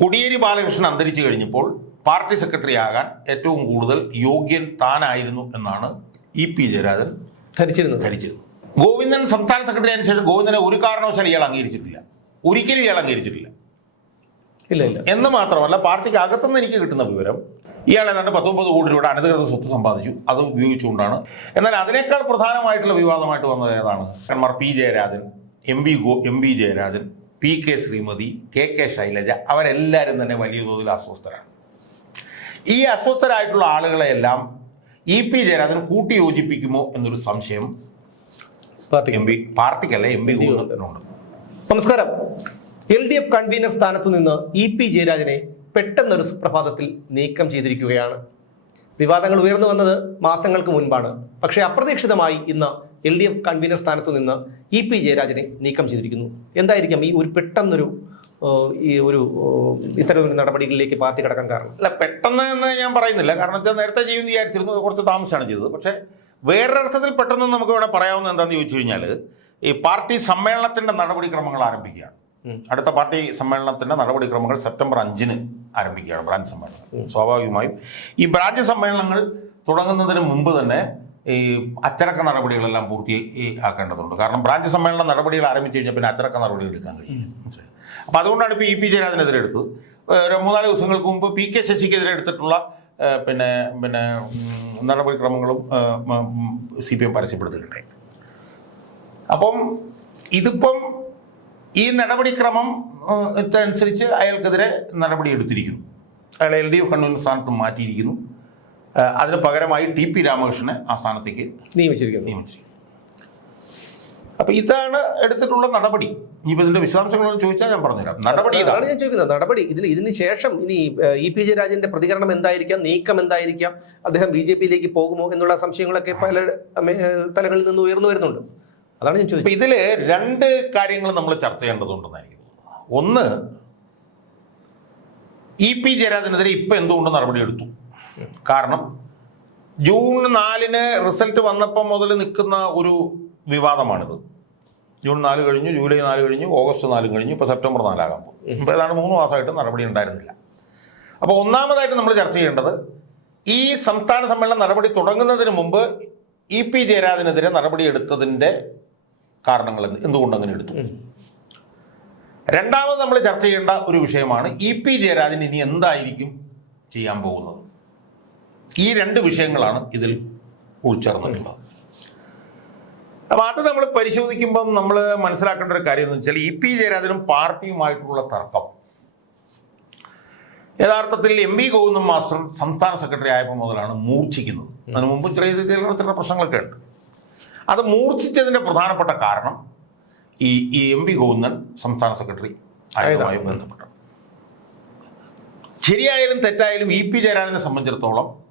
കൊടിയേരി ബാലകൃഷ്ണൻ അന്തരിച്ചു കഴിഞ്ഞപ്പോൾ party secretary ആകാൻ ഏറ്റവും കൂടുതൽ യോഗ്യൻ താനായിരുന്നു എന്നാണ് ഇ പി ജയരാജൻ ധരിച്ചിരുന്നത്. ധരിച്ചിരുന്നത്. ഗോവിന്ദൻ സംസ്ഥാന സെക്രട്ടറി ആയതിനു ശേഷം ഗോവിന്ദനെ ഒരു കാരണവശാലും ഇയാൾ അംഗീകരിച്ചിട്ടില്ല. ഒരിക്കലും ഇയാൾ അംഗീകരിച്ചിട്ടില്ല. ഇല്ല ഇല്ല. എന്ന് മാത്രമല്ല പാർട്ടിക്ക് അകത്തുനിന്ന് എനിക്ക് കിട്ടുന്ന വിവരം ഇയാൾ ഏതാണ്ട് പത്തൊമ്പത് കോടി രൂപയുടെ അനധികൃത സ്വത്ത് സമ്പാദിച്ചു. അത് ഉപയോഗിച്ചുകൊണ്ടാണ്. എന്നാൽ അതിനേക്കാൾ പ്രധാനമായിട്ടുള്ള വിവാദമായിട്ട് വന്നത് ഏതാണ്? കന്മാർ P Jayarajan M V go M V Jayarajan P K Sreemathi K K Shailaja അവരെല്ലാവരും തന്നെ വലിയ തോതിൽ അസ്വസ്ഥരാണ്. ഈ അസ്വസ്ഥരായിട്ടുള്ള ആളുകളെയെല്ലാം ഇ പി ജയരാജൻ കൂട്ടി യോജിപ്പിക്കുമോ എന്നൊരു സംശയം പാർട്ടി എം പി പാർട്ടിക്കല്ല എം പി ഗോവിന്ദനുണ്ട് നമസ്കാരം. എൽ ഡി എഫ് കൺവീനർ സ്ഥാനത്തു നിന്ന് ഇ പി ജയരാജനെ പെട്ടെന്നൊരു സുപ്രഭാതത്തിൽ നീക്കം ചെയ്തിരിക്കുകയാണ്. വിവാദങ്ങൾ ഉയർന്നു വന്നത് മാസങ്ങൾക്ക് മുൻപാണ്. പക്ഷേ അപ്രതീക്ഷിതമായി ഇന്ന് എൽ ഡി എഫ് കൺവീനർ സ്ഥാനത്തു നിന്ന് ഇ പി ജയരാജനെ നീക്കം ചെയ്തിരിക്കുന്നു. എന്തായിരിക്കാം ഈ ഒരു പെട്ടെന്നൊരു ഈ ഒരു ഇത്തരം നടപടികളിലേക്ക് പാർട്ടി കടക്കാൻ കാരണം? അല്ല പെട്ടെന്ന് എന്ന് ഞാൻ പറയുന്നില്ല. കാരണം വെച്ചാൽ നേരത്തെ ജീവൻ വിചാരിച്ചിരുന്നു കുറച്ച് താമസിച്ചാണ് ചെയ്തത്. പക്ഷേ വേറൊരർത്ഥത്തിൽ പെട്ടെന്ന് നമുക്ക് ഇവിടെ പറയാവുന്ന എന്താണെന്ന് ചോദിച്ചു കഴിഞ്ഞാൽ ഈ പാർട്ടി സമ്മേളനത്തിന്റെ നടപടിക്രമങ്ങൾ ആരംഭിക്കുകയാണ്. അടുത്ത പാർട്ടി സമ്മേളനത്തിന്റെ നടപടിക്രമങ്ങൾ സെപ്റ്റംബർ അഞ്ചിന് ആരംഭിക്കുകയാണ് ബ്രാഞ്ച് സമ്മേളനം. സ്വാഭാവികമായും ഈ ബ്രാഞ്ച് സമ്മേളനങ്ങൾ തുടങ്ങുന്നതിന് മുമ്പ് തന്നെ ഈ അച്ചടക്ക നടപടികളെല്ലാം പൂർത്തി ആക്കേണ്ടതുണ്ട് കാരണം ബ്രാഞ്ച് സമ്മേളന നടപടികൾ ആരംഭിച്ചു കഴിഞ്ഞാൽ പിന്നെ അച്ചടക്ക നടപടികൾ എടുക്കാൻ കഴിയും? അപ്പോൾ അതുകൊണ്ടാണ് ഇപ്പോൾ ഇ പി ജയരാജനെതിരെ എടുത്തത്. ഒരു മൂന്നാൽ ദിവസങ്ങൾക്ക് മുമ്പ് പി കെ ശശിക്കെതിരെ എടുത്തിട്ടുള്ള പിന്നെ പിന്നെ നടപടിക്രമങ്ങളും സി പി എം പരസ്യപ്പെടുത്തുകയുണ്ടായി അപ്പം ഇതിപ്പം ഈ നടപടിക്രമം അനുസരിച്ച് അയാൾക്കെതിരെ നടപടി എടുത്തിരിക്കുന്നു. അയാൾ എൽ ഡി എഫ് കൺവീനർ സ്ഥാനത്ത് മാറ്റിയിരിക്കുന്നു. അതിന് പകരമായി ടി പി രാമകൃഷ്ണനെ ആ സ്ഥാനത്തേക്ക് നിയമിച്ചിരിക്കുന്നു. നിയമിച്ചിരിക്കുന്നു. അപ്പൊ ഇതാണ് എടുത്തിട്ടുള്ള നടപടി. ഇനിയിപ്പോ ഇതിന്റെ വിശദാംശങ്ങളൊന്നും ചോദിച്ചാൽ ഞാൻ പറഞ്ഞുതരാം. നടപടി അതാണ് ഞാൻ ചോദിക്കുന്നത്. നടപടി. ഇതിന് ഇതിന് ശേഷം ഇനി ഇ പി ജയരാജന്റെ പ്രതികരണം എന്തായിരിക്കാം? നീക്കം എന്തായിരിക്കാം? അദ്ദേഹം ബി ജെ പിയിലേക്ക് പോകുമോ എന്നുള്ള സംശയങ്ങളൊക്കെ പല തലങ്ങളിൽ നിന്ന് ഉയർന്നു വരുന്നുണ്ട്. അതാണ് ഞാൻ ചോദിച്ചത്. ഇതിൽ രണ്ട് കാര്യങ്ങൾ നമ്മൾ ചർച്ച ചെയ്യേണ്ടതുണ്ടെന്ന് എനിക്ക് തോന്നുന്നു ഒന്ന് ഇ പി ജയരാജനെതിരെ ഇപ്പൊ എന്തുകൊണ്ട് നടപടിയെടുത്തു കാരണം ജൂൺ നാലിന് റിസൾട്ട് വന്നപ്പം മുതൽ നിൽക്കുന്ന ഒരു വിവാദമാണിത്. ജൂൺ നാല് കഴിഞ്ഞു ജൂലൈ നാല് കഴിഞ്ഞു ഓഗസ്റ്റ് നാലും കഴിഞ്ഞു ഇപ്പോൾ സെപ്റ്റംബർ നാലാകാൻ പോകും. ഇപ്പോൾ ഏതാണ്ട് മൂന്ന് മാസമായിട്ട് നടപടി ഉണ്ടായിരുന്നില്ല. അപ്പോൾ ഒന്നാമതായിട്ട് നമ്മൾ ചർച്ച ചെയ്യേണ്ടത് ഈ സംസ്ഥാന സമ്മേളനം നടപടി തുടങ്ങുന്നതിന് മുമ്പ് ഇ പി ജയരാജനെതിരെ നടപടി എടുത്തതിന്റെ കാരണങ്ങൾ എന്ത്? എന്തുകൊണ്ട് അങ്ങനെ എടുത്തു? രണ്ടാമത് നമ്മൾ ചർച്ച ചെയ്യേണ്ട ഒരു വിഷയമാണ് ഇ പി ജയരാജൻ ഇനി എന്തായിരിക്കും ചെയ്യാൻ പോകുന്നത്? ഈ രണ്ട് വിഷയങ്ങളാണ് ഇതിൽ ഉൾച്ചേർന്നിട്ടുള്ളത്. അപ്പൊ അത് നമ്മൾ പരിശോധിക്കുമ്പം നമ്മൾ മനസ്സിലാക്കേണ്ട ഒരു കാര്യം എന്ന് വെച്ചാൽ ഇ പി ജയരാജനും പാർട്ടിയുമായിട്ടുള്ള തർക്കം. യഥാർത്ഥത്തിൽ എം വി ഗോവിന്ദൻ മാസ്റ്റർ സംസ്ഥാന സെക്രട്ടറി ആയപ്പോൾ മുതലാണ് മൂർച്ഛിക്കുന്നത്. അതിന് മുമ്പ് ചെറിയ ചില ചില പ്രശ്നങ്ങളൊക്കെ ഉണ്ട്. അത് മൂർച്ഛിച്ചതിന്റെ പ്രധാനപ്പെട്ട കാരണം ഈ ഈ എം വി ഗോവിന്ദൻ സംസ്ഥാന സെക്രട്ടറി ആയതുമായി ബന്ധപ്പെട്ട ശരിയായാലും തെറ്റായാലും ഇ പി ജയരാജനെ സംബന്ധിച്ചിടത്തോളം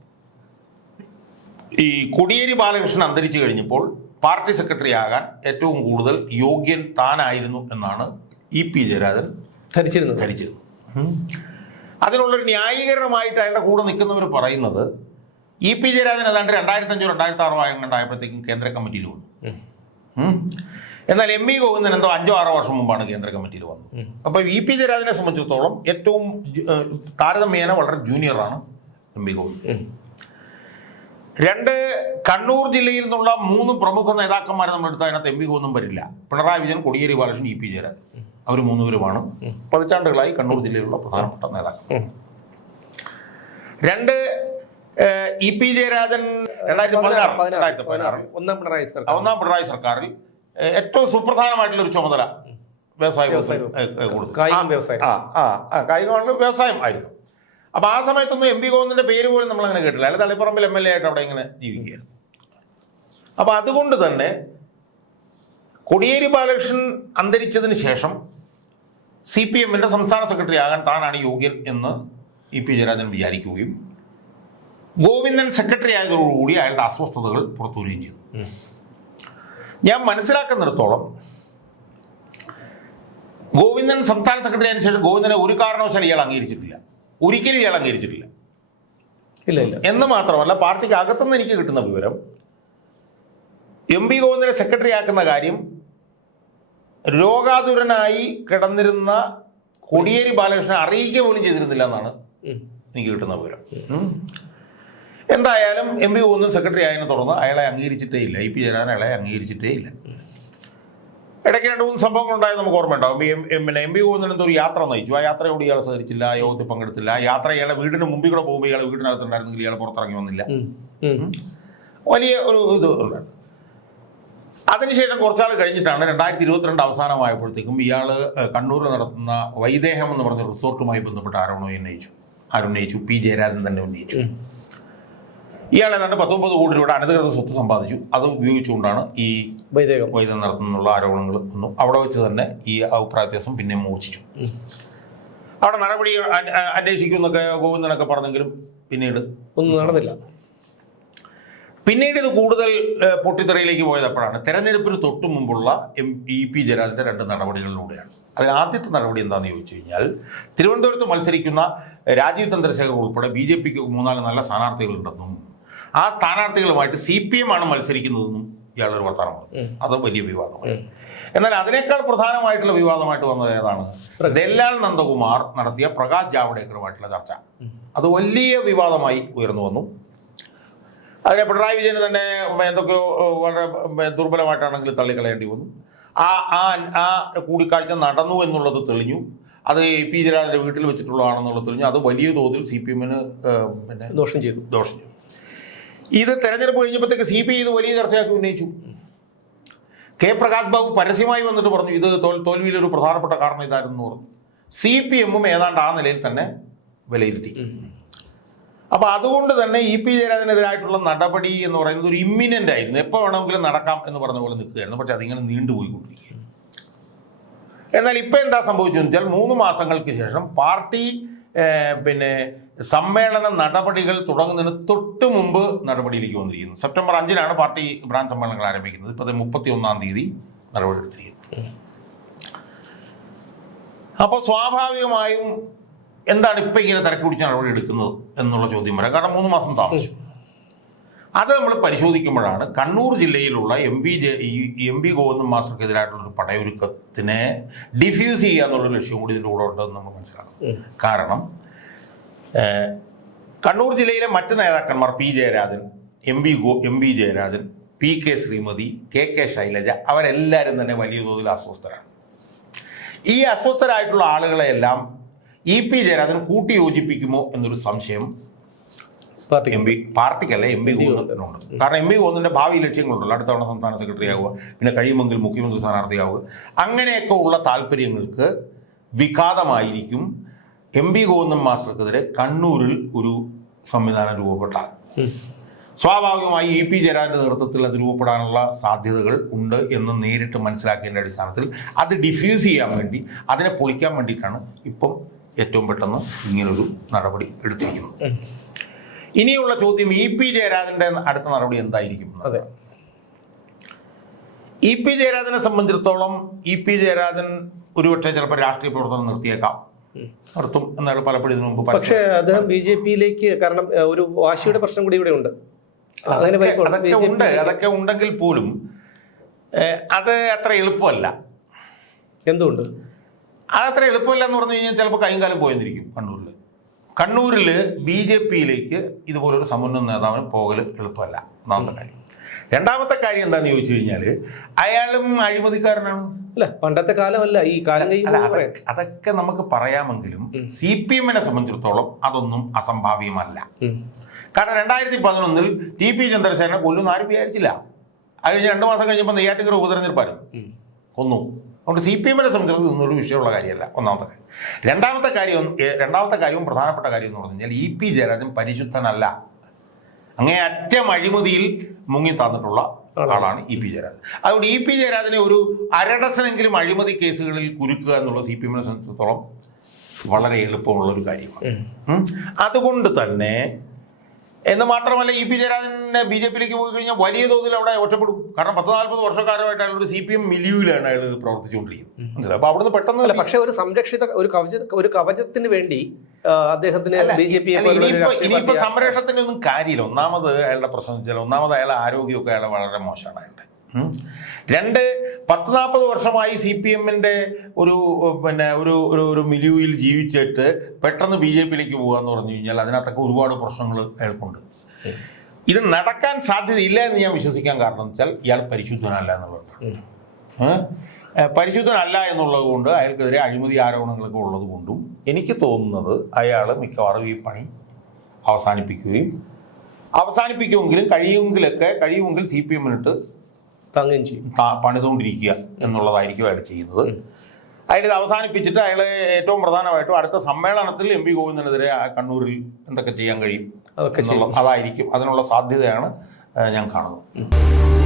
ഈ കൊടിയേരി ബാലകൃഷ്ണൻ അന്തരിച്ചു കഴിഞ്ഞപ്പോൾ പാർട്ടി സെക്രട്ടറി ആകാൻ ഏറ്റവും കൂടുതൽ യോഗ്യൻ താനായിരുന്നു എന്നാണ് ഇ പി ജയരാജൻ ധരിച്ചിരുന്നത്. ധരിച്ചിരുന്നത്. അതിനുള്ളൊരു ന്യായീകരണമായിട്ട് അയാളുടെ കൂടെ നിൽക്കുന്നവർ പറയുന്നത് ഇ പി ജയരാജൻ ഏതാണ്ട് രണ്ടായിരത്തി അഞ്ചോ രണ്ടായിരത്തി ആറോ ആയപ്പോഴത്തേക്കും കേന്ദ്ര കമ്മിറ്റിയിൽ വന്നു. എന്നാൽ എം ഇ ഗോവിന്ദൻ എന്തോ അഞ്ചോ ആറോ വർഷം മുമ്പാണ് കേന്ദ്ര കമ്മിറ്റിയിൽ വന്നത്. അപ്പോൾ ഇ പി ജയരാജനെ സംബന്ധിച്ചിടത്തോളം ഏറ്റവും താരതമ്യേന വളരെ ജൂനിയറാണ് എം ഇ ഗോവിന്ദൻ. രണ്ട് കണ്ണൂർ ജില്ലയിൽ നിന്നുള്ള മൂന്ന് പ്രമുഖ നേതാക്കന്മാരെ നമ്മൾ എടുത്താൽ അതിനകത്ത് എം പി ഒന്നും വരില്ല. Pinarayi Vijayan Kodiyeri Balakrishnan E P Jayarajan. അവർ മൂന്നുപേരുമാണ്. പതിറ്റാണ്ടുകളായി കണ്ണൂർ ജില്ലയിലുള്ള പ്രധാനപ്പെട്ട നേതാക്കൾ രണ്ട് ഇ പി ജയരാജൻ രണ്ടായിരത്തി പതിനാറ് പതിനാറ്, രണ്ടായിരത്തി പതിനാറ്. ഒന്നാം പിണറായി സർക്കാർ. ഒന്നാം പിണറായി സർക്കാരിൽ ഏറ്റവും സുപ്രധാനമായിട്ടുള്ള ഒരു ചുമതല വ്യവസായ ആ, കായികമാണ് വ്യവസായം ആയിരുന്നു. അപ്പൊ ആ സമയത്തൊന്നും എം പി ഗോവിന്ദന്റെ പേര് പോലും നമ്മൾ അങ്ങനെ കേട്ടില്ല. അയാൾ തളിപ്പറമ്പിൽ എം എൽ എ ആയിട്ട് അവിടെ ഇങ്ങനെ ജീവിക്കുകയാണ്. അപ്പൊ അതുകൊണ്ട് തന്നെ കൊടിയേരി ബാലകൃഷ്ണൻ അന്തരിച്ചതിന് ശേഷം സി പി എമ്മിന്റെ സംസ്ഥാന സെക്രട്ടറി ആകാൻ താനാണ് യോഗ്യൻ എന്ന് ഇ പി ജയരാജൻ വിചാരിക്കുകയും ഗോവിന്ദൻ സെക്രട്ടറി ആയതോടുകൂടി അയാളുടെ അസ്വസ്ഥതകൾ പുറത്തു വരികയും ചെയ്തു ഞാൻ മനസ്സിലാക്കുന്നിടത്തോളം ഗോവിന്ദൻ സംസ്ഥാന സെക്രട്ടറി ആയതിനു ശേഷം ഗോവിന്ദനെ ഒരു കാരണവശാലും ഇയാൾ അംഗീകരിച്ചിട്ടില്ല. ഒരിക്കലും ഇയാൾ അംഗീകരിച്ചിട്ടില്ല. ഇല്ല ഇല്ല. എന്ന് മാത്രമല്ല പാർട്ടിക്ക് അകത്തുനിന്ന് എനിക്ക് കിട്ടുന്ന വിവരം എം പി ഗോവിന്ദനെ സെക്രട്ടറി ആക്കുന്ന കാര്യം രോഗാതുരനായി കിടന്നിരുന്ന കോടിയേരി ബാലകൃഷ്ണൻ അറിയിക്കുക പോലും ചെയ്തിരുന്നില്ല എന്നാണ്. എനിക്ക് കിട്ടുന്ന വിവരം. എന്തായാലും എം പി ഗോവിന്ദൻ സെക്രട്ടറി ആയതിനെ തുടർന്ന് അയാളെ അംഗീകരിച്ചിട്ടേ ഇല്ല. ഇ പി ജയരാജൻ അയാളെ അംഗീകരിച്ചിട്ടേ ഇല്ല. ഇടയ്ക്ക് രണ്ട് മൂന്ന് സംഭവങ്ങൾ ഉണ്ടായത് നമുക്ക് ഓർമ്മയുണ്ടാവും. പിന്നെ എം പി എന്തോ ഒരു യാത്ര നയിച്ചു. ആ യാത്രയോട് ഇയാൾ സഹകരിച്ചില്ല യോഗത്തിൽ പങ്കെടുത്തില്ല. ആ യാത്ര ഇയാളെ വീടിന് മുമ്പിൽ കൂടെ പോകുമ്പോൾ ഇയാൾ വീടിനകത്തുണ്ടായിരുന്നെങ്കിൽ ഇയാൾ പുറത്തിറങ്ങി വന്നില്ല. വലിയ ഒരു ഇത് അതിനുശേഷം കുറച്ചാൾ കഴിഞ്ഞിട്ടാണ് രണ്ടായിരത്തി ഇരുപത്തിരണ്ട് അവസാനമായപ്പോഴത്തേക്കും ഇയാൾ കണ്ണൂരിൽ നടത്തുന്ന വൈദേഹം എന്ന് പറഞ്ഞ റിസോർട്ടുമായി ബന്ധപ്പെട്ട് ആരോപണം ഉന്നയിച്ചു ആരുന്നയിച്ചു പി ജയരാജൻ തന്നെ ഉന്നയിച്ചു. ഇയാൾ ഏതാണ്ട് പത്തൊമ്പത് കോടി രൂപയുടെ അനധികൃത സ്വത്ത് സമ്പാദിച്ചു. അത് ഉപയോഗിച്ചുകൊണ്ടാണ് ഈ വൈദേഹം. വൈദ്യം നടത്തുന്നുള്ള ആരോപണങ്ങൾ ഒന്നും അവിടെ വെച്ച് തന്നെ ഈ അഭിപ്രായ വ്യത്യാസം പിന്നെ മൂർച്ഛിച്ചു. അവിടെ നടപടി അന്വേഷിക്കും എന്നൊക്കെ അന്വേഷിക്കുമെന്നൊക്കെ ഗോവിന്ദനൊക്കെ പറഞ്ഞെങ്കിലും പിന്നീട് ഒന്നും നടന്നില്ല. പിന്നീട് ഇത് കൂടുതൽ പൊട്ടിത്തെറിയിലേക്ക് പോയത് എപ്പോഴാണ് തെരഞ്ഞെടുപ്പിന് തൊട്ടു മുമ്പുള്ള എം ഇ പി ജയരാജന്റെ രണ്ട് നടപടികളിലൂടെയാണ്. അതിൽ ആദ്യത്തെ നടപടി എന്താണെന്ന് ചോദിച്ചു കഴിഞ്ഞാൽ തിരുവനന്തപുരത്ത് മത്സരിക്കുന്ന രാജീവ് ചന്ദ്രശേഖർ ഉൾപ്പെടെ ബി ജെ പിക്ക് മൂന്നാൽ നല്ല സ്ഥാനാർത്ഥികളുണ്ടെന്നും ആ സ്ഥാനാർത്ഥികളുമായിട്ട് സി പി എം ആണ് മത്സരിക്കുന്നതെന്നും ഇയാളൊരു വർത്തമാനമാണ് ഉം. അത് വലിയ വിവാദമാണ് എന്നാൽ അതിനേക്കാൾ പ്രധാനമായിട്ടുള്ള വിവാദമായിട്ട് വന്നത് ഏതാണ്? ദല്ലാൽ നന്ദകുമാർ നടത്തിയ പ്രകാശ് ജാവ്ഡേക്കറുമായിട്ടുള്ള ചർച്ച. അത് വലിയ വിവാദമായി ഉയർന്നു വന്നു. അതിനെ പിണറായി വിജയന് തന്നെ എന്തൊക്കെയോ വളരെ ദുർബലമായിട്ടാണെങ്കിൽ തള്ളിക്കളയേണ്ടി വന്നു. ആ ആ ആ കൂടിക്കാഴ്ച നടന്നു എന്നുള്ളത് തെളിഞ്ഞു. അത് എ പി ജയരാജന്റെ വീട്ടിൽ വെച്ചിട്ടുള്ളതാണെന്നുള്ളത് തെളിഞ്ഞു. അത് വലിയ തോതിൽ സി പി എമ്മിന് പിന്നെ ദോഷം ചെയ്തു. ദോഷം ചെയ്തു. ഇത് തെരഞ്ഞെടുപ്പ് കഴിഞ്ഞപ്പോഴത്തേക്ക് സി പി ഐ ഇത് വലിയ ചർച്ചയാക്കി ഉന്നയിച്ചു. കെ പ്രകാശ് ബാബു പരസ്യമായി വന്നിട്ട് പറഞ്ഞു ഇത് തോൽ തോൽവിയിലൊരു പ്രധാനപ്പെട്ട കാരണം ഇതായിരുന്നു പറഞ്ഞു. സി പി എമ്മും ഏതാണ്ട് ആ നിലയിൽ തന്നെ വിലയിരുത്തി. അപ്പൊ അതുകൊണ്ട് തന്നെ ഇ പി ജയരാജനെതിരായിട്ടുള്ള നടപടി എന്ന് പറയുന്നത് ഒരു ഇമ്മിനന്റ് ആയിരുന്നു. എപ്പോൾ വേണമെങ്കിലും നടക്കാം എന്ന് പറഞ്ഞ പോലെ നിൽക്കുകയായിരുന്നു. പക്ഷെ അതിങ്ങനെ നീണ്ടുപോയിക്കൊണ്ടിരിക്കുകയാണ് എന്നാൽ ഇപ്പൊ എന്താ സംഭവിച്ചതെന്ന് വെച്ചാൽ മൂന്ന് മാസങ്ങൾക്ക് ശേഷം പാർട്ടി പിന്നെ സമ്മേളന നടപടികൾ തുടങ്ങുന്നതിന് തൊട്ട് മുമ്പ് നടപടിയിലേക്ക് വന്നിരിക്കുന്നു. സെപ്റ്റംബർ അഞ്ചിനാണ് പാർട്ടി ബ്രാഞ്ച് സമ്മേളനങ്ങൾ ആരംഭിക്കുന്നത്. ഇപ്പോൾ മുപ്പത്തി ഒന്നാം തീയതി നടപടി എടുത്തിരിക്കുന്നു അപ്പോൾ സ്വാഭാവികമായും എന്താണ് ഇപ്പം ഇങ്ങനെ തിരക്ക് പിടിച്ച നടപടി എടുക്കുന്നത് എന്നുള്ള ചോദ്യം വരാം. കാരണം മൂന്ന് മാസം താമസിച്ചു. അത് നമ്മൾ പരിശോധിക്കുമ്പോഴാണ് കണ്ണൂർ ജില്ലയിലുള്ള M P J M P Govindan മാസ്റ്റർക്കെതിരായിട്ടുള്ള ഒരു പടയൊരുക്കത്തിനെ ഡിഫ്യൂസ് ചെയ്യുക എന്നുള്ളൊരു ലക്ഷ്യം കൂടി ഇതിന്റെ കൂടെ ഉണ്ടെന്ന് നമ്മൾ മനസ്സിലാക്കുന്നു കാരണം കണ്ണൂർ ജില്ലയിലെ മറ്റ് നേതാക്കന്മാർ P Jayarajan M V go M P Jayarajan P K Sreemathi K K Shailaja അവരെല്ലാവരും തന്നെ വലിയ തോതിൽ അസ്വസ്ഥരാണ്. ഈ അസ്വസ്ഥരായിട്ടുള്ള ആളുകളെയെല്ലാം ഇ പി ജയരാജൻ കൂട്ടി യോജിപ്പിക്കുമോ എന്നൊരു സംശയം എം പി പാർട്ടിക്കല്ല എം പി ഗോവിന്ദനുണ്ട് കാരണം എം പി ഗോവിന്ദന്റെ ഭാവി ലക്ഷ്യങ്ങളുണ്ടല്ലോ അടുത്ത തവണ സംസ്ഥാന സെക്രട്ടറി ആവുക പിന്നെ കഴിയുമെങ്കിൽ മുഖ്യമന്ത്രി സ്ഥാനാർത്ഥിയാവുക. അങ്ങനെയൊക്കെ ഉള്ള താല്പര്യങ്ങൾക്ക് വിഘാതമായിരിക്കും എം പി ഗോവിന്ദൻ മാസ്റ്റർക്കെതിരെ കണ്ണൂരിൽ ഒരു സംവിധാനം രൂപപ്പെട്ടാൽ സ്വാഭാവികമായി ഇ പി ജയരാജന്റെ നേതൃത്വത്തിൽ അത് രൂപപ്പെടാനുള്ള സാധ്യതകൾ ഉണ്ട് എന്ന് നേരിട്ട് മനസ്സിലാക്കിയതിന്റെ അടിസ്ഥാനത്തിൽ അത് ഡിഫ്യൂസ് ചെയ്യാൻ വേണ്ടി അതിനെ പൊളിക്കാൻ വേണ്ടിയിട്ടാണ് ഇപ്പം ഏറ്റവും പെട്ടെന്ന് ഇങ്ങനൊരു നടപടി എടുത്തിരിക്കുന്നത്. ഇനിയുള്ള ചോദ്യം ഇ പി ജയരാജന്റെ അടുത്ത നടപടി എന്തായിരിക്കും? അതെ. ഇ പി ജയരാജനെ സംബന്ധിച്ചിടത്തോളം ഇ പി ജയരാജൻ ഒരുപക്ഷെ ചിലപ്പോൾ രാഷ്ട്രീയ പ്രവർത്തനം നിർത്തിയേക്കാം. നിർത്തും എന്നാണ് പലപ്പോഴും ഇതിനു മുമ്പ് പക്ഷേ അദ്ദേഹം ബി ജെ പിയിലേക്ക് കാരണം ഒരു വാശിയുടെ പ്രശ്നം കൂടി ഇവിടെ ഉണ്ട്. അതൊക്കെ ഉണ്ട് അതൊക്കെ ഉണ്ടെങ്കിൽ പോലും അത് അത്ര എളുപ്പമല്ല. എന്തുകൊണ്ട്? അതത്ര എളുപ്പമല്ല എന്ന് പറഞ്ഞു കഴിഞ്ഞാൽ ചിലപ്പോൾ കൈയും കാലം പോയെന്നിരിക്കും കണ്ണൂരിൽ കണ്ണൂരിൽ ബി ജെ പിയിലേക്ക് ഇതുപോലൊരു സമുന്നത നേതാവിന് പോകൽ എളുപ്പമല്ല. ഒന്നാമത്തെ കാര്യം. രണ്ടാമത്തെ കാര്യം എന്താണെന്ന് ചോദിച്ചു കഴിഞ്ഞാൽ അയാളും അഴിമതിക്കാരനാണ്. അല്ല പണ്ടത്തെ കാലമല്ല. ഈ കാലം അതൊക്കെ നമുക്ക് പറയാമെങ്കിലും. സി പി എമ്മിനെ സംബന്ധിച്ചിടത്തോളം അതൊന്നും അസംഭാവ്യമല്ല. കാരണം രണ്ടായിരത്തി പതിനൊന്നിൽ ടി പി ചന്ദ്രശേഖരനെ കൊല്ലുന്ന ആരും വിചാരിച്ചില്ല. അത് കഴിഞ്ഞ് രണ്ട് മാസം കഴിഞ്ഞപ്പോൾ നെയ്യാറ്റിക്കര ഉപതെരഞ്ഞെടുപ്പായിരുന്നു. കൊന്നു. അതുകൊണ്ട് സി പി എമ്മിനെ സംബന്ധിച്ചിടത്തോളം ഇതൊന്നും വിഷയമുള്ള കാര്യമല്ല. ഒന്നാമത്തെ കാര്യം. രണ്ടാമത്തെ കാര്യം രണ്ടാമത്തെ കാര്യവും പ്രധാനപ്പെട്ട കാര്യം എന്ന് പറഞ്ഞു കഴിഞ്ഞാൽ ഇ പി ജയരാജൻ പരിശുദ്ധനല്ല. അങ്ങേ അറ്റം അഴിമതിയിൽ മുങ്ങി താന്നിട്ടുള്ള ആളാണ്. E P Jayarajan. അതുകൊണ്ട് ഇ പി ജയരാജനെ ഒരു അരഡസനെങ്കിലും അഴിമതി കേസുകളിൽ കുരുക്കുക എന്നുള്ള സി പി എമ്മിനെ സംബന്ധിച്ചിടത്തോളം വളരെ എളുപ്പമുള്ള ഒരു കാര്യമാണ്. അതുകൊണ്ട് തന്നെ എന്ന് മാത്രമല്ല ഇ പി ജയരാജനെ ബി ജെ പിയിലേക്ക് പോയി കഴിഞ്ഞാൽ വലിയ തോതിൽ അവിടെ ഒറ്റപ്പെടും. കാരണം പത്ത് നാൽപ്പത് വർഷക്കാരമായിട്ട് അയാൾ ഒരു സി പി എം മിലിയുവിലാണ് അയാൾ പ്രവർത്തിച്ചുകൊണ്ടിരിക്കുന്നത്. മനസ്സിലായി? അപ്പൊ അവിടുന്ന് പെട്ടെന്ന് അല്ല പക്ഷെ ഒരു സംരക്ഷിത ഒരു കവച ഒരു കവചത്തിന് വേണ്ടി അദ്ദേഹത്തിന് ബി ജെ പി ഇനിയിപ്പോ സംരക്ഷണത്തിന്റെ ഒന്നും കാര്യമില്ല. ഒന്നാമത് അയാളുടെ പ്രശ്നം വെച്ചാൽ ഒന്നാമത് അയാളുടെ ആരോഗ്യമൊക്കെ അയാളെ വളരെ മോശമാണ് അയാളുടെ. രണ്ട് പത്ത് നാൽപ്പത് വർഷമായി സി പി എമ്മിന്റെ ഒരു പിന്നെ ഒരു ഒരു ഒരു മിലിയുയിൽ ജീവിച്ചിട്ട് പെട്ടെന്ന് ബി ജെ പിയിലേക്ക് പോകാന്ന് പറഞ്ഞു കഴിഞ്ഞാൽ അതിനകത്തൊക്കെ ഒരുപാട് പ്രശ്നങ്ങൾ അയാൾക്കുണ്ട്. ഇത് നടക്കാൻ സാധ്യതയില്ല എന്ന് ഞാൻ വിശ്വസിക്കാൻ കാരണം വെച്ചാൽ ഇയാൾ പരിശുദ്ധനല്ല എന്നുള്ളതാണ്. പരിശുദ്ധനല്ല എന്നുള്ളത് കൊണ്ട് അയാൾക്കെതിരെ അഴിമതി ആരോപണങ്ങളൊക്കെ ഉള്ളത് കൊണ്ടും എനിക്ക് തോന്നുന്നത് അയാൾ മിക്കവാറും ഈ പണി അവസാനിപ്പിക്കുകയും അവസാനിപ്പിക്കുമെങ്കിലും കഴിയുമെങ്കിലൊക്കെ കഴിയുമെങ്കിൽ സി പി എമ്മിനിട്ട് തങ്ങുകയും ചെയ്യും. പണിതുകൊണ്ടിരിക്കുക എന്നുള്ളതായിരിക്കും അയാൾ ചെയ്യുന്നത്. അയാൾ ഇത് അവസാനിപ്പിച്ചിട്ട് അയാൾ ഏറ്റവും പ്രധാനമായിട്ടും അടുത്ത സമ്മേളനത്തിൽ എം പി ഗോവിന്ദനെതിരെ കണ്ണൂരിൽ എന്തൊക്കെ ചെയ്യാൻ കഴിയും അതൊക്കെ അതായിരിക്കും അതിനുള്ള സാധ്യതയാണ് ഞാൻ കാണുന്നത്.